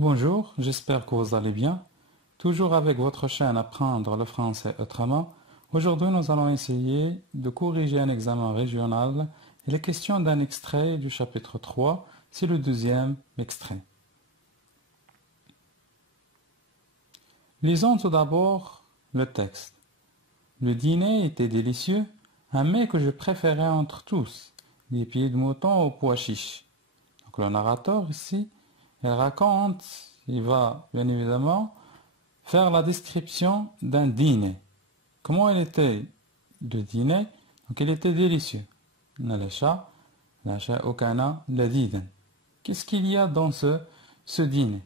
Bonjour, j'espère que vous allez bien. Toujours avec votre chaîne Apprendre le français autrement. Aujourd'hui, nous allons essayer de corriger un examen régional. Il est question d'un extrait du chapitre 3. C'est le deuxième extrait. Lisons tout d'abord le texte. Le dîner était délicieux, un mets que je préférais entre tous, des pieds de mouton au pois chiche. Donc le narrateur ici, il raconte, il va bien évidemment faire la description d'un dîner. Comment il était le dîner? Donc il était délicieux. Qu'est-ce qu'il y a dans ce dîner?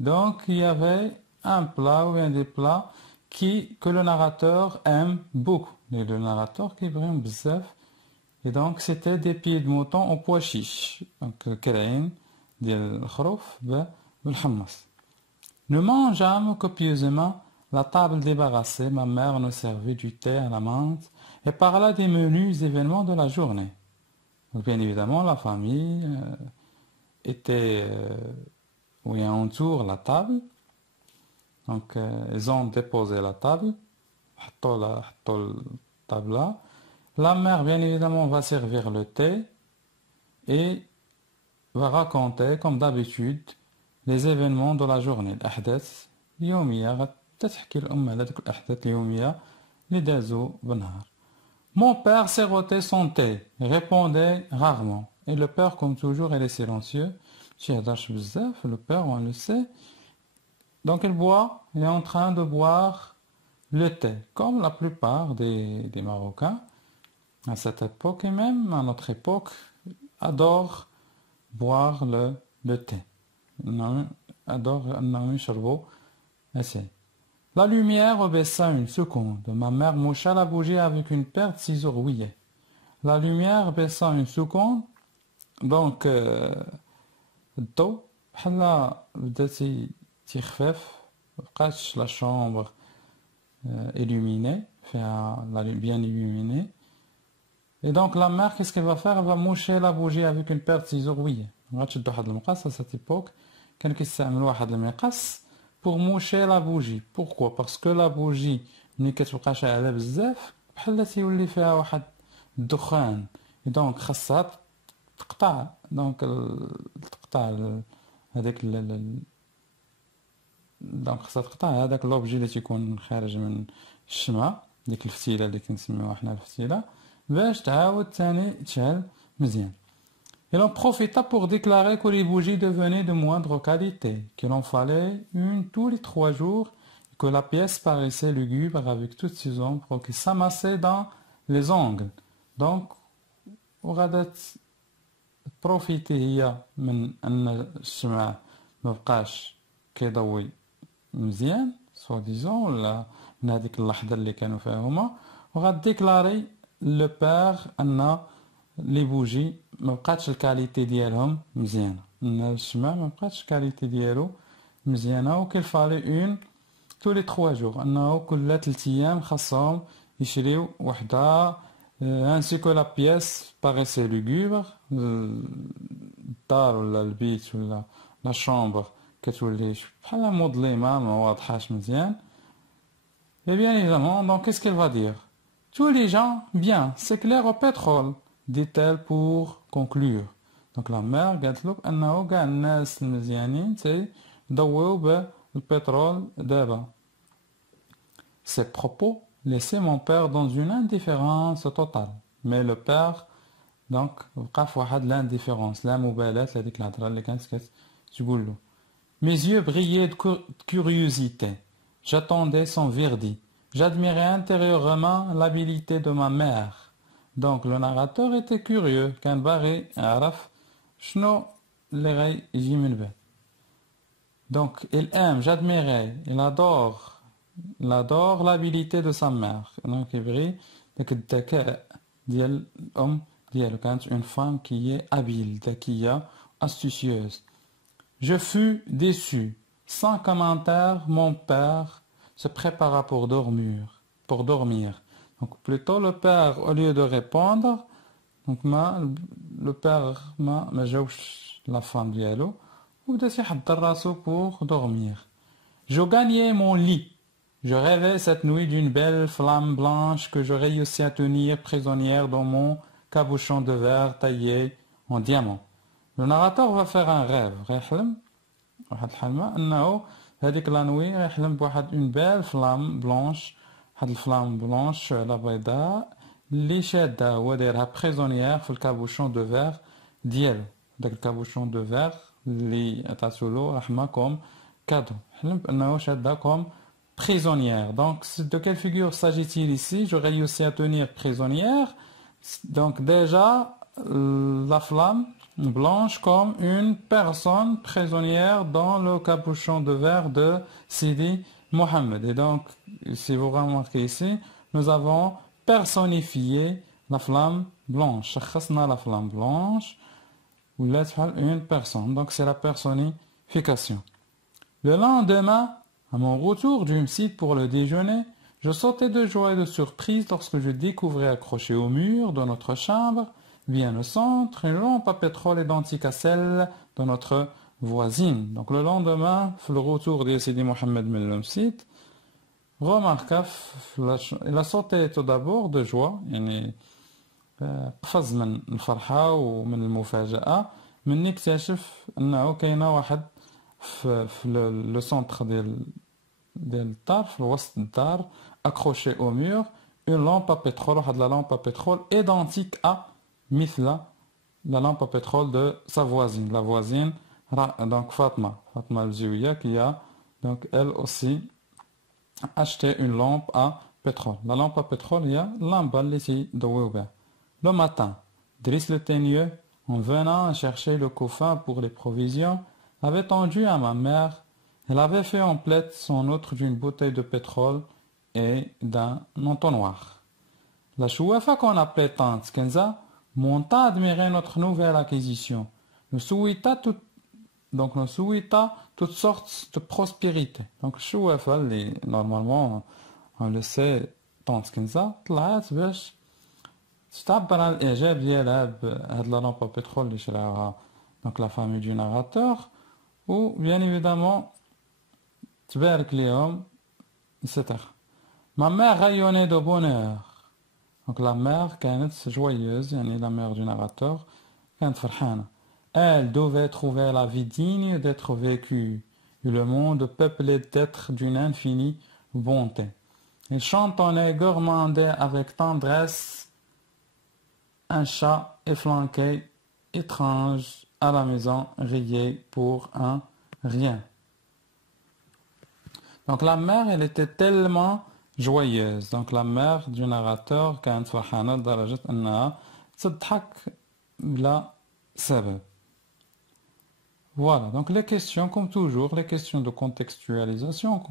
Donc il y avait un plat ou bien des plats que le narrateur aime beaucoup. Et le narrateur qui aime bzaf. Et donc c'était des pieds de mouton au pois chiche. Donc كراين ديال الخروف بالحمص. Nous mangeâmes copieusement, la table débarrassée, ma mère nous servit du thé à la menthe et parla des menus événements de la journée. Donc, bien évidemment, la famille était entoure la table. Donc, ils ont déposé la table. حطوا la table là. La mère, bien évidemment, va servir le thé et va raconter, comme d'habitude, les événements de la journée. الأحداث اليومية تحكي الأم على ذلك الأحداث اليومية اللي دازوا بالنهار. Mon père sirotait son thé, répondait rarement. Et le père, comme toujours, il est silencieux. Le père, on le sait. Donc il boit, il est en train de boire le thé, comme la plupart des Marocains, à cette époque et même à notre époque, adorent boire le thé. La lumière baissa une seconde. Ma mère moucha la bougie avec une paire de ciseaux rouillés. La lumière baissa une seconde. Donc, الضوء بحال بدا تيخفف مبقاتش la chambre illuminée, bien illuminée. Et donc la mère, qu'est-ce qu'elle va faire? Elle va moucher la bougie avec une paire de ciseaux rouillés. غتشد واحد المقص à cette époque كان كيستعمل واحد المقص pour moucher la bougie. Pourquoi? Parce que la bougie ملي كتبقى شاعلة بزاف بحال تيولي فيها واحد الدخان. Et donc خاصها تقطع. Donc تقطع هذاك دونك خاصها تقطع هذاك لوبجي اللي تيكون خارج من الشمعة، ديك الفتيلة اللي كنسميوها حنا الفتيلة، باش تعاود تاني تشعل مزيان. Il en profita pour déclarer que les bougies devenaient de moindre qualité, qu'il en fallait une tous les 3 jours, et que la pièce paraissait lugubre avec toutes ses ombres qui s'amassaient dans les angles. Donc, وغادات تبروفيتي هي من أن الشمع مبقاش كيضوي مزيان سوا ديزون ولا من هذيك اللحظة اللي كانوا فيها هما، وغاد ديكلاري لو بير أن لي بوجي مبقاتش الكاليتي ديالهم مزيانة، أن الشمع مبقاتش الكاليتي ديالو مزيانة، و كيل فالي اون تو لي 3 جور، أنه كل 3 أيام خاصهم يشريو وحدة. ainsi que la pièce paraissait lugubre, الدار ولا البيت ولا لا chambre كتولي بحال مظلمة ما واضحاش مزيان. Et bien évidemment, donc qu'est-ce qu'elle va dire? Tous les gens, bien, c'est clair au pétrole, dit-elle pour conclure. Donc la mère قالت له أنه كاع الناس المزيانين تيضويو بالبترول دابا. Ces propos laissaient mon père dans une indifférence totale. Mais le père, donc, بقى في واحد l'indifférence, لا مبالاة لهاديك الهضرة اللي كانت كتقول له. Mes yeux brillaient de curiosité. J'attendais son verdict. J'admirais intérieurement l'habileté de ma mère. Donc le narrateur était curieux. كان باغي يعرف شنو اللي غيجي من بعد. Donc il aime, j'admirais, il adore l'habilité de sa mère. Donc il brille داك الذكاء ديال الأم ديالو. كانت une femme qui est habile, ذكية, astucieuse. Je fus déçu. Sans commentaire, mon père se prépara pour dormir. Donc plutôt le père, au lieu de répondre, donc le père ما جاوبش la femme ديالو وبدا يحضر راسو pour dormir. Je gagnais mon lit. Je rêvais cette nuit d'une belle flamme blanche que je réussis à tenir prisonnière dans mon cabochon de verre taillé en diamant. Le narrateur va faire un rêve. يحلم واحد الحلمة أنه هذيك لا نوي يحلم بواحد une belle flamme blanche. واحد الفلام بلونش شعلة بيضاء اللي شادة هو دايرها prisonnière في الكابوشون دو فيغ ديالو. داك الكابوشون دو فيغ اللي عطاتولو رحمة كوم كادو. حلم بأنه شادة كوم prisonnière. Donc, de quelle figure s'agit-il ici? Je réussis à tenir prisonnière. Donc, déjà, la flamme blanche comme une personne prisonnière dans le capuchon de verre de Sidi Mohammed. Et donc, si vous remarquez ici, nous avons personnifié la flamme blanche. La flamme blanche, ou une personne. Donc, c'est la personnification. Le lendemain, à mon retour du site pour le déjeuner, je sautais de joie et de surprise lorsque je découvrais accrochée au mur de notre chambre, bien au centre, une lampe à pétrole identique à celle de notre voisine. Donc le lendemain, le retour de Sidi Mohammed من site, remarqua, il a sauté tout d'abord de joie, يعني قفز من الفرحة ومن المفاجأة من يكتشف أنه كاينة واحد في لو سونتر ديال الدار في وسط الدار accroché au mur une lampe à pétrole واحد la lampe à pétrole identique à مثل la lampe à pétrole de sa voisine, la voisine donc Fatma Al-Ziouya qui a donc elle aussi acheté une lampe à pétrole. La lampe à pétrole il y a lampe اللي تيضويو بها. Le matin, Driss le teigneux, en venant chercher le couffin pour les provisions, avait tendu à ma mère. Elle avait fait omelette son autre d'une bouteille de pétrole et d'un entonnoir. La chouafa qu'on appelait tante Kenza monta admirer notre nouvelle acquisition. Nous souhaita toutes sortes de prospérité. Donc chouafa, normalement, on le sait, tante Kenza, طلعت باش تعبر عن الإعجاب ديالها بهاد لا لامب بترول اللي شراها donc la famille du narrateur ou bien évidemment تبارك ليهم etc. Ma mère rayonnait de bonheur. Donc la mère كانت joyeuse يعني la mère du narrateur كانت فرحانة. Elle devait trouver la vie digne d'être vécue et le monde peuplé d'êtres d'une infinie bonté. Il chantonnait, gourmandait avec tendresse. Un chat efflanqué, étrange, à la maison, riait pour un rien. Donc la mère, elle était tellement joyeuse. Donc la mère du narrateur, كانت فرحانة لدرجة أنها تضحك بلا سبب. Voilà, donc les questions, comme toujours, les questions de contextualisation.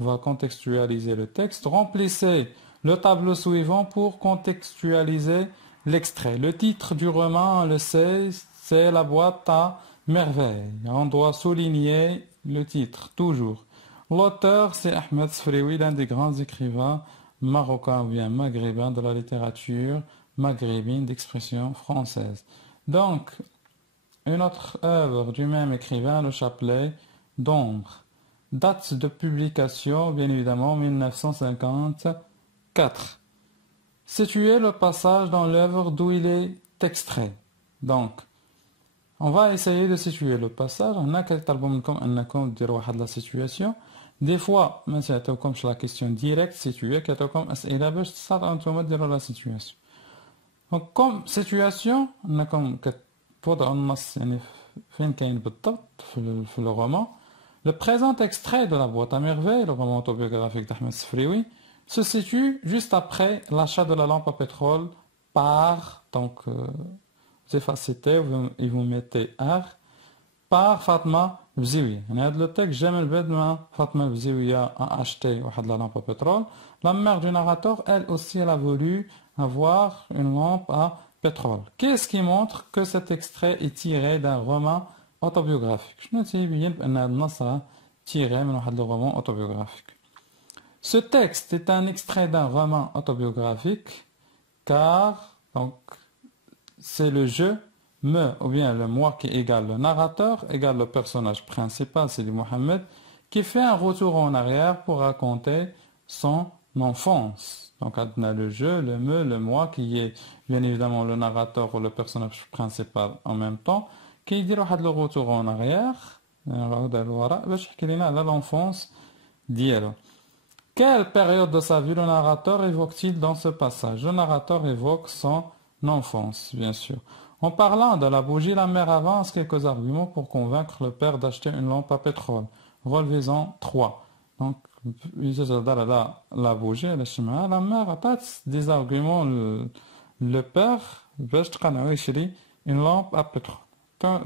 On va contextualiser le texte. Remplissez le tableau suivant pour contextualiser l'extrait. Le titre du roman, on le sait, c'est La boîte à merveilles. On doit souligner le titre, toujours. L'auteur, c'est Ahmed Sfrioui, l'un des grands écrivains marocains ou bien maghrébins de la littérature maghrébine d'expression française. Donc, une autre œuvre du même écrivain, Le Chapelet d'ombre. Date de publication, bien évidemment, 1954. Situez le passage dans l'œuvre d'où il est extrait. Donc, on va essayer de situer le passage. On a la situation. Des fois, ما تعطيوكمش la question directe située, كيعطيوكم أسئلة باش تستطيعوا نتوما ديروا la situation. Donc, comme situation, أنكم كتوضعوا النص يعني فين كاين بالضبط في le roman. Le présent extrait de La boîte à merveilles, le roman autobiographique d'Ahmed Sfrioui, se situe juste après l'achat de la lampe à pétrole par, donc vous effacez T et vous mettez R, par Fatma Bziouya. Le texte, j'aime le bête, Fatma Bziouya a acheté la lampe à pétrole. La mère du narrateur, elle aussi, elle a voulu avoir une lampe à pétrole. Qu'est-ce qui montre que cet extrait est tiré d'un roman autobiographique? Je ne sais bien que tiré d'un roman autobiographique. Ce texte est un extrait d'un roman autobiographique car donc, c'est le jeu me ou bien le moi qui égale le narrateur égale le personnage principal, c'est Mohammed, qui fait un retour en arrière pour raconter son enfance. Donc, on a le je, le me, le moi, qui est bien évidemment le narrateur ou le personnage principal en même temps, qui dit le retour en arrière, باش يحكي لنا على l'enfance ديالو. Quelle période de sa vie le narrateur évoque-t-il dans ce passage? Le narrateur évoque son enfance, bien sûr. En parlant de la bougie, la mère avance quelques arguments pour convaincre le père d'acheter une lampe à pétrole. Relevez-en 3. Donc, la bougie, la mère a pas des arguments. Le père veut une lampe à pétrole.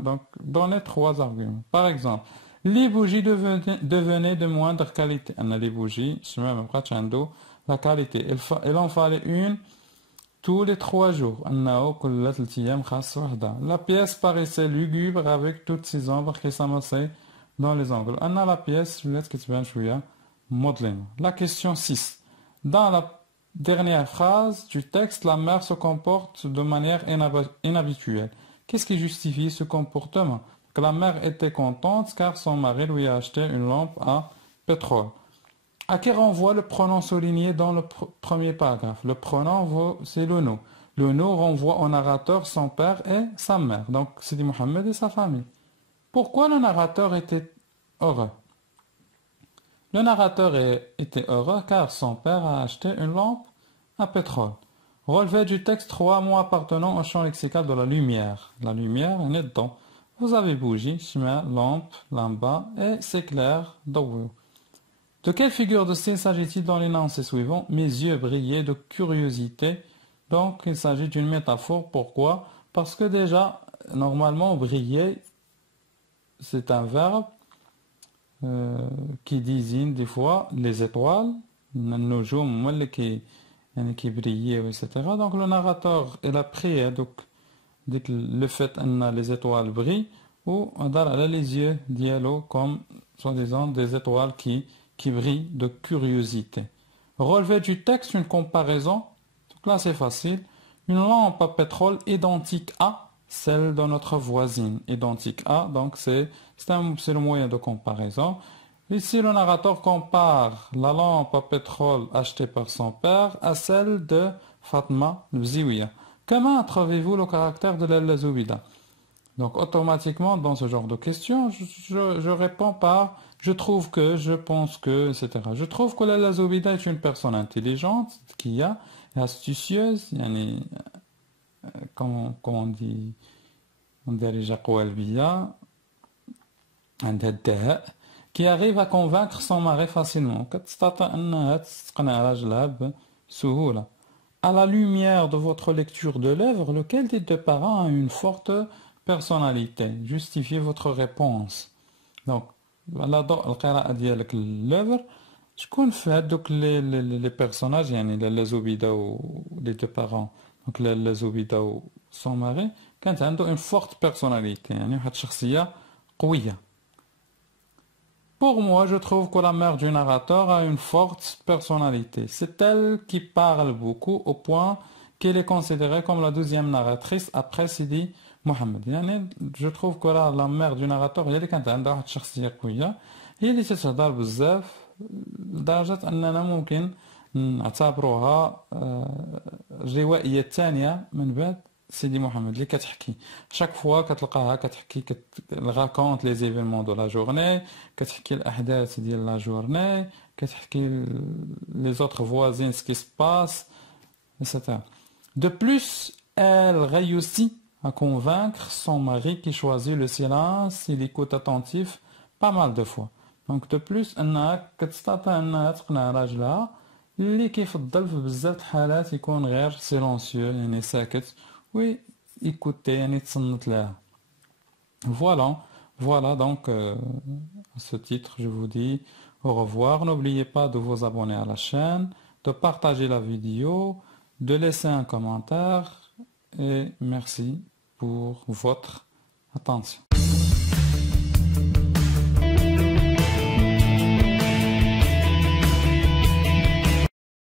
Donc, donnez 3 arguments. Par exemple, les bougies devenaient de moindre qualité. Les bougies, la qualité. Il en fallait une tous les 3 jours. La pièce paraissait lugubre avec toutes ses ombres qui s'amassaient dans les angles. La pièce, la question 6. Dans la dernière phrase du texte, la mère se comporte de manière inhabituelle. Qu'est-ce qui justifie ce comportement? Que la mère était contente car son mari lui a acheté une lampe à pétrole. À qui renvoie le pronom souligné dans le premier paragraphe? Le pronom, c'est le nous. Le nous renvoie au narrateur son père et sa mère. Donc, Sidi Mohammed et sa famille. Pourquoi le narrateur était heureux? Le narrateur était heureux car son père a acheté une lampe à pétrole. Relevé du texte 3 mots appartenant au champ lexical de la lumière. La lumière est dedans. Vous avez bougie, chemin, lampe, lamba et c'est clair, d'où. De quelle figure de style s'agit-il dans l'énoncé suivant? Mes yeux brillaient de curiosité. Donc il s'agit d'une métaphore. Pourquoi? Parce que déjà, normalement, briller, c'est un verbe qui désigne des fois les étoiles, qui brillaient, etc. Donc le narrateur, il a pris donc, le fait que les étoiles brillent, ou on a les yeux dialogue comme, soi-disant, des étoiles qui brillent de curiosité. Relever du texte une comparaison, donc là c'est facile. Une lampe à pétrole identique à celle de notre voisine. Identique à, donc c'est le moyen de comparaison. Ici, le narrateur compare la lampe à pétrole achetée par son père à celle de Fatma Bziouia. Comment trouvez-vous le caractère de la Zoubida? Donc, automatiquement, dans ce genre de questions, je réponds par je trouve que, je pense que, etc. Je trouve que la Zoubida est une personne intelligente, qui est astucieuse, comme on dit, on dit qui arrive à convaincre son mari facilement. À la lumière de votre lecture de l'œuvre, lequel des 2 parents a une forte personnalité? Justifiez votre réponse. Donc, l'œuvre, شكون في هذوك les personnages, يعني لا زبيدة و les 2 parents, donc لا زبيدة و son mari, كانت عنده une forte personnalité, يعني واحد الشخصية قوية. Pour moi, je trouve que la mère du narrateur a une forte personnalité. C'est elle qui parle beaucoup au point qu'elle est considérée comme la 2e narratrice après Sidi Mohammed. Je trouve que la mère du narrateur هي اللي كانت عندها واحد الشخصية قوية. هي اللي تتهضر بزاف لدرجة أننا ممكن نعتبروها الروائية الثانية من بعد سيدي محمد اللي كتحكي chaque fois كتلقاها كتحكي raconte les événements de la journée, كتحكي الأحداث ديال la journée, كتحكي les autres voisins ce qui se passe, etc. De plus, elle réussit à convaincre son mari qui choisit le silence et l'écoute attentif pas mal de fois. Donc de plus, أنها كتستطيع أنها تقنع راجلها اللي كيفضل في بزاف الحالات يكون غير silencieux, يعني ساكت. Oui, écoutez, voilà donc à ce titre je vous dis au revoir. N'oubliez pas de vous abonner à la chaîne, de partager la vidéo, de laisser un commentaire et merci pour votre attention.